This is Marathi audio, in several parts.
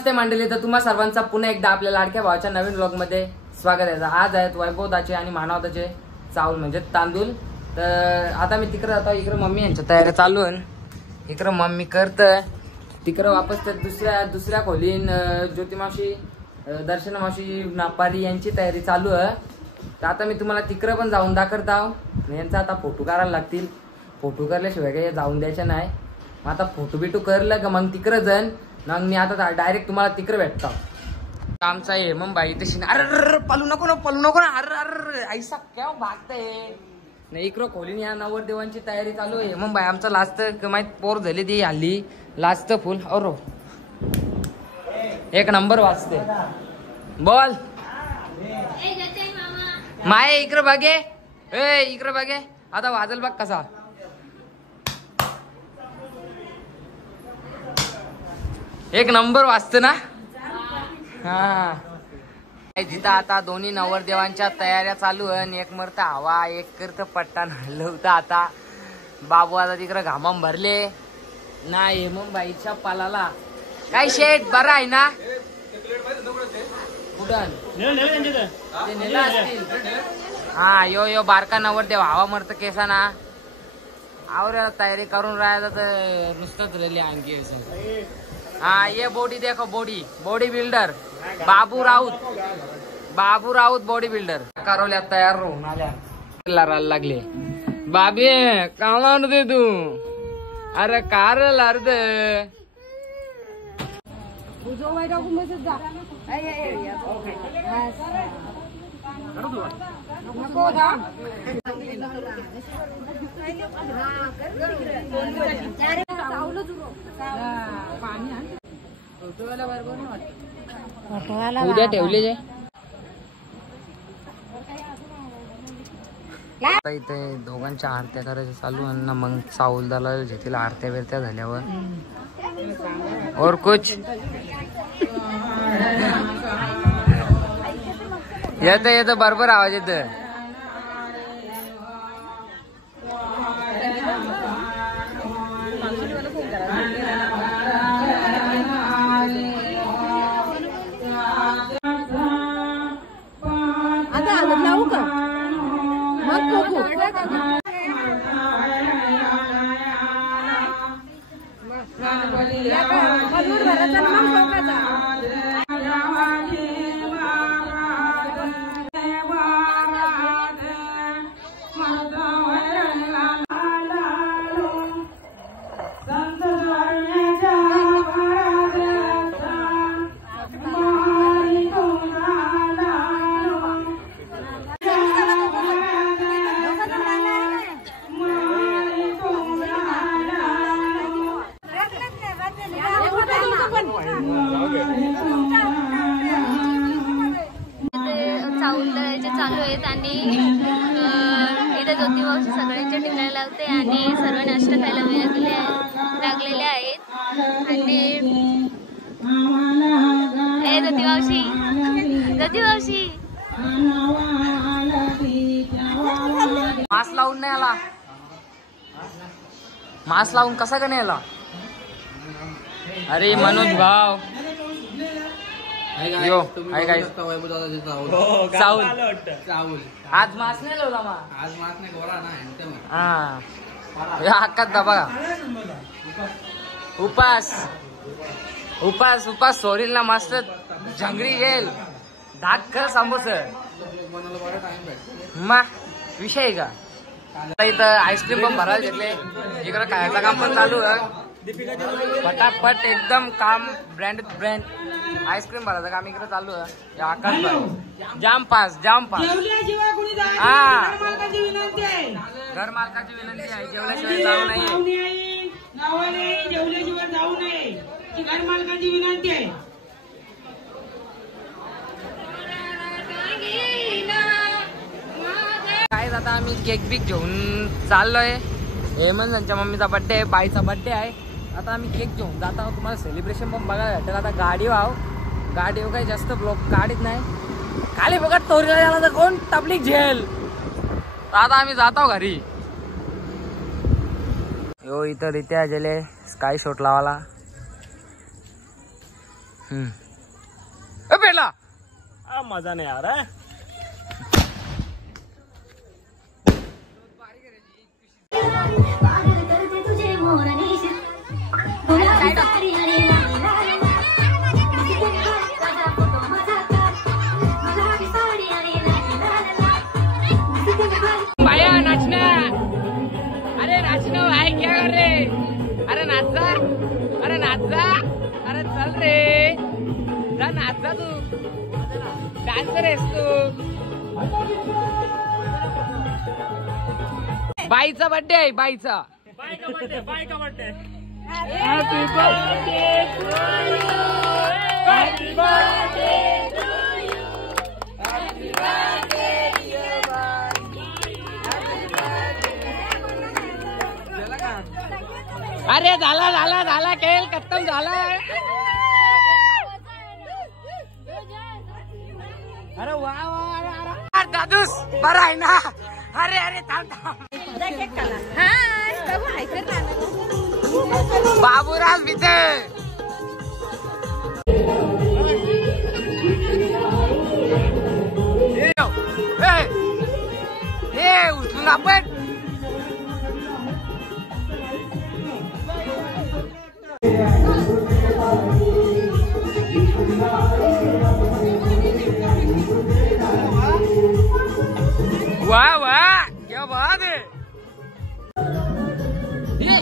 नमस्ते मंडळी, तर तुम्हा सर्वांचा पुन्हा एकदा आपल्या लाडक्या भावाच्या नवीन व्लॉग मध्ये स्वागत आहे। आज आहेत वैभवदाचे आणि मानवदाचे चावल म्हणजे तांदूळ। तर आता मी तिकडे जातो, इकडे मम्मी यांच्या तयारी चालू आहे, इकडे मम्मी करतय, तिकडे वापस तर दुसऱ्या खोलीन ज्योतिमावशी दर्शनमावशी नापारी यांची तयारी चालू आहे। तर आता मी तुम्हाला तिकडे पण जाऊन दाखवत आहो। यांचा आता फोटो काढायला लागतील, फोटो करल्याशिवाय काही जाऊन द्यायचं नाही। मग आता फोटो बिटू करलं का मग तिकडे जाईन, मग मी आता डायरेक्ट तुम्हाला तिकडे भेटतो। आमचा आहे मग बाई तशी अरे पळू नको ना अरे ऐसा क्या भागतय नाही। इकडं खोलीन या नवरदेवांची तयारी चालू आहे। मग बाई आमचा लास्ट माहित पोर झाली ती हल्ली लास्ट फुल और एक नंबर वाजते। बोल माय इकडे बघे, इकडे बघे, आता वाजल बघ कसा। एक नंबर वाजते ना। हा जिथं आता दोन्ही नवरदेवांच्या तयाऱ्या चालू आहे। एक मरत हवा, एक करत पट्टान हलवतं। आता बाबू आता तिकडे घामाम भरले नाही मुंबईच्या पालाला। काय शेठ बरा आहे ना? कुठं नेला असतील? हा यो बारका नवरदेव हवा मरत केसा ना आवर तयारी करून राहायला तर नुसतंच राहिली आणखी। हाँ ये बॉडी देखो, बॉडी बिल्डर बाबू राऊत बॉडी बिल्डर करवल्या तयार होऊन आल्या लागले। बाबी कामा दे तू, अरे कार लारद उद्या ठेवले जे इथे दोघांच्या आरत्या करायच्या चालू आहे ना। मग साऊलदाला घेतील आरत्या बिरत्या झाल्यावर और कुछ येत बरोबर आवाज येत। चालू आहेत आणि इथे ज्योतिमावशी सगळ्यांच्या टिकायला लावते आणि सर्व नाश्ता खायला लागलेले आहेत। आणि ज्योतिमावशी मास्क लावून नाही आला, मास्क लावून कसा का नाही आला? अरे मनोज भाव यो हाय गाइस, चावल आज मास्क नाही लावला मा, आज मास्क नाही गोरा ना। हा या हक्कात दा बघा, उपास सोडील ना मस्त जंगली येईल धाक कर समोस मा विषय आहे का। इथं आईस्क्रीम पण भरायला घेतले, इकडं खायचं काम पण चालू आहे फटाफट एकदम काम ब्रँड आईस्क्रीम भरायचं काम इकडे चालू आहे। आकाश जाम पास हा घर मालकाची विनंती आहे, जेवल्याशिवाय जाऊ नये, जाऊ नये ही घर मालकाची विनंती आहे। काय आता आम्ही केक बिक घेऊन चाललोय। हेमंत यांच्या मम्मीचा बर्थडे आहे, बाईचा बर्थडे आहे। आता आम्ही केक घेऊन जात आहोत, तुम्हाला सेलिब्रेशन पण बघायला भेटेल। आता गाडी काही जास्त ब्लॉक गाडीत नाही, खाली बघा तोरीला जायला तर कोण तबलीग झेल। आता आम्ही जात आहोत घरी। यो इथं रित्या गेले स्काय शॉट लावाला। पेला मजा नहीं आ रहा है। भैया नाचना, अरे नाचना भाई, क्या कर रहे? अरे नाचा, अरे नाचा, अरे चल रे, जा नाचा तू, डान्सर आहेस तू. बाईचा बर्थडे आहे, बाईचा. बाय का बर्थडे, बाय का birthday. Happy birthday to you, happy birthday to you, happy birthday dear बाय, हॅपी बर्थडे. अरे झाला झाला झाला, खेळ खत्म झाला. अरे वा वा, अरे दादूस बरं आहे ना? अरे अरे थांब थांब. बाबूराज विजय. हे उचलून आपण वाह वाह, क्या बात है. ये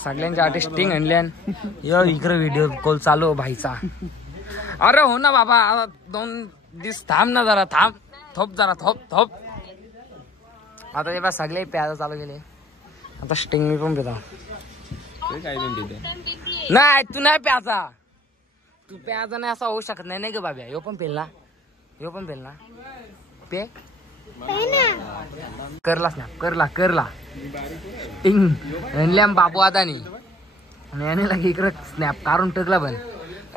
सगळ्यांच्या आर्टिस्टिंग आणल्यान यो इकडे व्हिडिओ कॉल चालू भाईचा. अरे हो ना बाबा, आता 2 दिवस थांब ना जरा, थांब, थोप जरा, थोप थोप. आता ते सगळे प्यायला चालू केले. आता स्टिंग मी पण पिता. नाही तू नाही प्याचा, तू प्याचा नाही असं होऊ शकत नाही. नाही ग बाब्या, यो पण पेल ना, यो पण पेल ना, पे करलास ना, करला टिंग आणल्याम बाबू आदानी. आणि याने लागे इकडे स्नॅप काढून टाकला. पण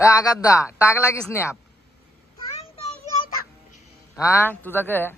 आगात दा टाकला की स्नॅप. हा तुझा काय